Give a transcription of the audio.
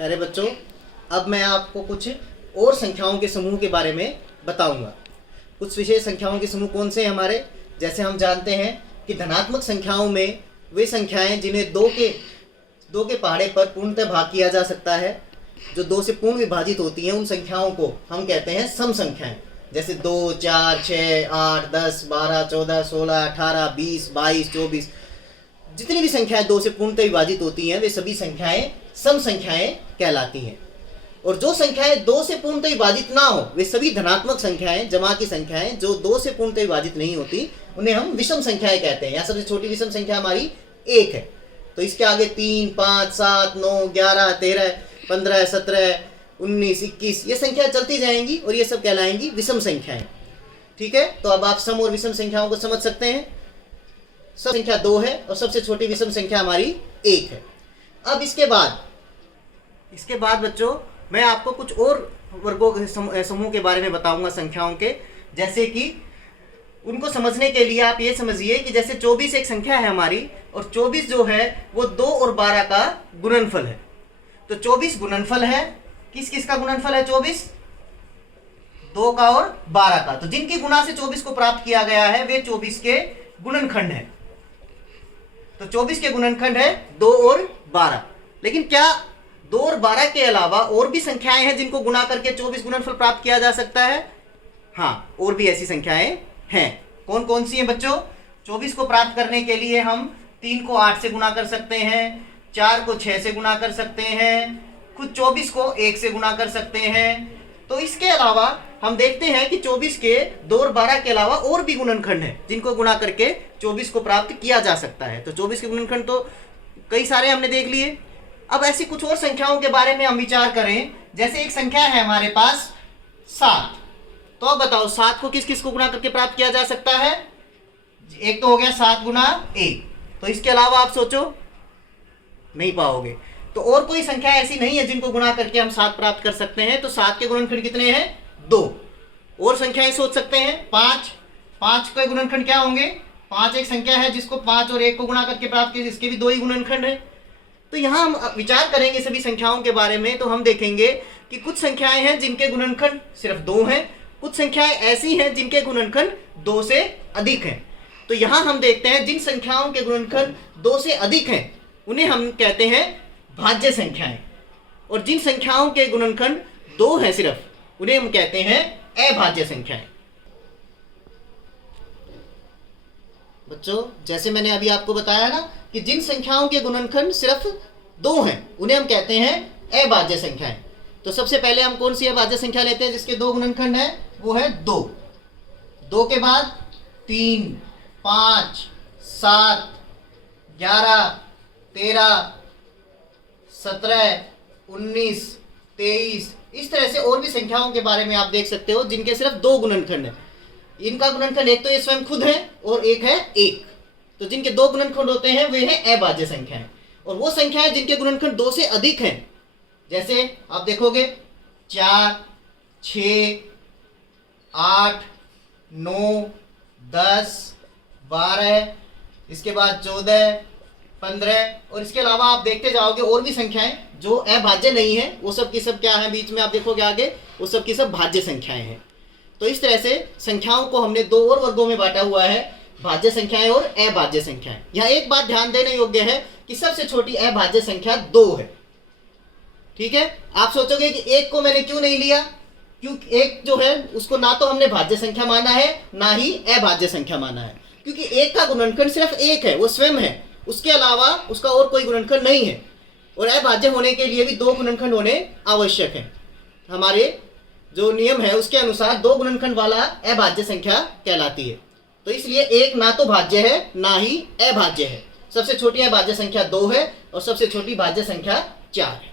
प्यारे बच्चों, अब मैं आपको कुछ और संख्याओं के समूह के बारे में बताऊंगा। कुछ विशेष संख्याओं के समूह कौन से हैं हमारे, जैसे हम जानते हैं कि धनात्मक संख्याओं में वे संख्याएं जिन्हें दो के पहाड़े पर पूर्णतः भाग किया जा सकता है, जो 2 से पूर्ण विभाजित होती हैं, उन संख्याओं को हम कहते हैं सम संख्याएं। जैसे 2, 4, 6, 8, 10, 12, 14, 16, 18, 20, 22, 24, जितनी भी संख्याएं 2 से पूर्णतः विभाजित होती हैं वे सभी संख्याएं सम संख्याएं कहलाती हैं। और जो संख्याएं 2 से पूर्णतः विभाजित ना हो वे सभी धनात्मक संख्याएं, जमा की संख्याएं जो 2 से पूर्णतः विभाजित नहीं होती, उन्हें हम विषम संख्याएं कहते हैं। यहाँ सबसे छोटी विषम संख्या हमारी 1 है। तो इसके आगे 3, 5, 7, 9, 11, 13, 15, 17, 19, 21 ये संख्या चलती जाएंगी और ये सब कहलाएंगी विषम संख्याएं। ठीक है, तो अब आप सम और विषम संख्याओं को समझ सकते हैं। सम संख्या 2 है और सबसे छोटी विषम संख्या हमारी 1 है। अब इसके बाद बच्चों मैं आपको कुछ और वर्गों के समूह के बारे में बताऊंगा संख्याओं के। जैसे कि उनको समझने के लिए आप ये समझिए कि जैसे 24 एक संख्या है हमारी, और 24 जो है वो 2 और 12 का गुणनफल है। तो 24 गुणनफल है, किस किस का गुणनफल है 24? 2 का और 12 का। तो जिनकी गुणा से 24 को प्राप्त किया गया है वे 24 के गुणनखंड है। तो 24 के गुणनखंड है 2 और 12। लेकिन क्या 2 और 12 के अलावा और भी संख्याएं हैं जिनको गुणा करके 24 गुणनफल प्राप्त किया जा सकता है? हाँ, और भी ऐसी संख्याएं हैं। कौन कौन सी हैं बच्चों? 24 को प्राप्त करने के लिए हम 3 को 8 से गुणा कर सकते हैं, 4 को 6 से गुणा कर सकते हैं, खुद 24 को 1 से गुणा कर सकते हैं। तो इसके अलावा हम देखते हैं कि 24 के 2 और 12 के अलावा और भी गुणनखंड हैं जिनको गुणा करके 24 को प्राप्त किया जा सकता है। तो 24 के गुणनखंड तो कई सारे हमने देख लिए। अब ऐसी कुछ और संख्याओं के बारे में हम विचार करें। जैसे एक संख्या है हमारे पास 7। तो अब बताओ 7 को किस किस को गुणा करके प्राप्त किया जा सकता है? एक तो हो गया 7 गुना 1। तो इसके अलावा आप सोचो, नहीं पाओगे। तो और कोई संख्या ऐसी नहीं है जिनको गुणा करके हम 7 प्राप्त कर सकते हैं। तो 7 के गुणनखंड कितने हैं? 2। और संख्याएं सोच सकते हैं 5 के गुणनखंड क्या होंगे? 5 एक संख्या है जिसको 5 और 1 को गुणा करके प्राप्त किया, इसके भी 2 ही गुणनखंड है। तो यहाँ हम विचार करेंगे सभी संख्याओं के बारे में, तो हम देखेंगे कि कुछ संख्याएं हैं जिनके गुणनखंड सिर्फ 2 हैं, कुछ संख्याएं ऐसी हैं जिनके गुणनखंड 2 से अधिक हैं। तो यहाँ हम देखते हैं जिन संख्याओं के गुणनखंड 2 से अधिक हैं उन्हें हम कहते हैं भाज्य संख्याएं, और जिन संख्याओं के गुणनखंड 2 हैं सिर्फ उन्हें हम कहते हैं अभाज्य संख्याएं। बच्चों, जैसे मैंने अभी आपको बताया ना कि जिन संख्याओं के गुणनखंड सिर्फ 2 हैं उन्हें हम कहते हैं अभाज्य संख्याएं। तो सबसे पहले हम कौन सी अभाज्य संख्या लेते हैं जिसके 2 गुणनखंड है? वो है 2। 2 के बाद 3, 5, 7, 11, 13, 17, 19, 23, इस तरह से और भी संख्याओं के बारे में आप देख सकते हो जिनके सिर्फ 2 गुणनखंड है। इनका गुणनखंड एक तो ये स्वयं खुद है और एक है 1। तो जिनके 2 गुणनखंड होते हैं वे हैं अभाज्य संख्याएं। और वो संख्याएं जिनके गुणनखंड 2 से अधिक हैं, जैसे आप देखोगे 4, 6, 8, 9, 10, 12, इसके बाद 14, 15, और इसके अलावा आप देखते जाओगे और भी संख्याएं जो अभाज्य नहीं है, वो सब की सब क्या है बीच में आप देखोगे आगे, वो सब की सब भाज्य संख्याएं हैं। तो इस तरह से संख्याओं को हमने 2 और वर्गों में बांटा हुआ है, भाज्य संख्याएं और अभाज्य संख्याएं। यहाँ एक बात ध्यान देने योग्य है कि सबसे छोटी अभाज्य संख्या 2 है। ठीक है, आप सोचोगे कि 1 को मैंने क्यों नहीं लिया? क्योंकि 1 जो है उसको ना तो हमने भाज्य संख्या माना है ना ही अभाज्य संख्या माना है, क्योंकि 1 का गुणनखंड सिर्फ 1 है, वो स्वयं है, उसके अलावा उसका और कोई गुणनखंड नहीं है। और अभाज्य होने के लिए भी 2 गुणनखंड होने आवश्यक है। हमारे जो नियम है उसके अनुसार 2 गुणनखंड वाला अभाज्य संख्या कहलाती है। तो इसलिए 1 ना तो भाज्य है ना ही अभाज्य है। सबसे छोटी अभाज्य संख्या 2 है और सबसे छोटी भाज्य संख्या 4 है।